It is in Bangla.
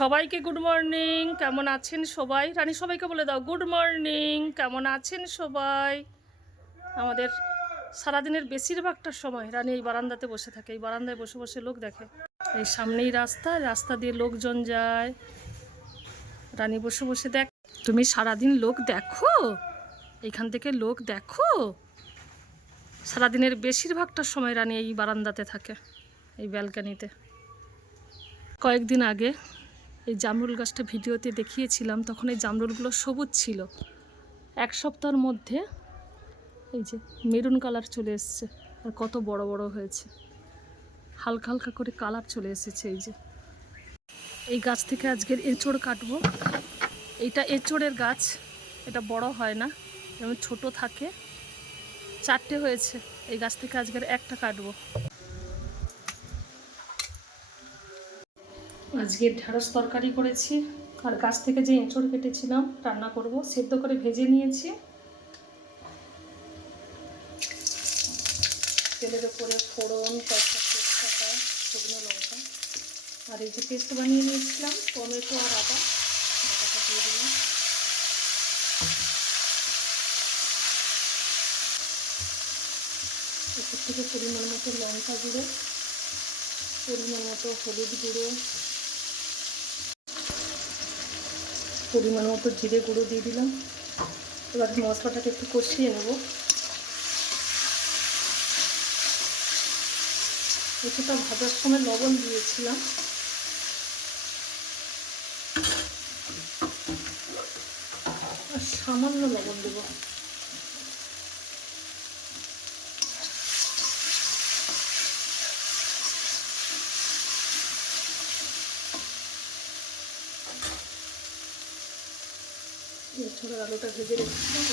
সবাইকে গুড মর্নিং। কেমন আছেন সবাই? রানী সবাইকে বলে দাও গুড মর্নিং। কেমন আছেন সবাই? আমাদের সারাদিনের বেশিরভাগটা সময় রানী এই বারান্দাতে বসে থাকে। এই বারান্দায় বসে বসে লোক দেখে। এই সামনেই রাস্তা দিয়ে লোকজন যায়। রানী বসে বসে দেখ। তুমি সারাদিন লোক দেখো? এইখান থেকে লোক দেখো? সারাদিনের বেশিরভাগটা সময় রানী এই বারান্দাতে থাকে, এই ব্যালকানিতে। কয়েকদিন আগে এই জামরুল গাছটা ভিডিওতে দেখিয়েছিলাম, তখন এই জামরুলগুলো সবুজ ছিল। এক সপ্তাহের মধ্যে এই যে মেরুন কালার চলে এসছে, আর কত বড় বড় হয়েছে। হালকা হালকা করে কালার চলে এসেছে। এই যে এই গাছ থেকে আজকের এঁচড় কাটবো। এইটা এঁচড়ের গাছ, এটা বড় হয় না, যেমন ছোট থাকে। 4টে হয়েছে। এই গাছ থেকে আজকের একটা কাটবো। আজকে ঢেঁড়স তরকারি করেছি, আর গাছ থেকে যে এঁচড় কেটেছিলাম রান্না করব। সেদ্ধ করে ভেজে নিয়েছি। তেলের উপরে ফোড়ন, কয়েকটা তেজপাতা, শুকনো লঙ্কা, আর এই যে পেস্ট বানিয়ে নিয়েছিলাম টমেটো আর আদা, আদাটা দিয়ে দিলাম। এর থেকে পরিমাণ মতো লঙ্কা গুঁড়ো, পরিমাণ মতো হলুদ গুঁড়ো, পরিমাণ মতো জিরে গুঁড়ো দিয়ে দিলাম। এবার মশলাটাকে একটু কষিয়ে নেব। কিছুটা ভাজার সময় লবণ দিয়েছিলাম। আর সামান্য লবণ দেবো। এছাড়া আলুটা ভেজে রেখেছিলাম।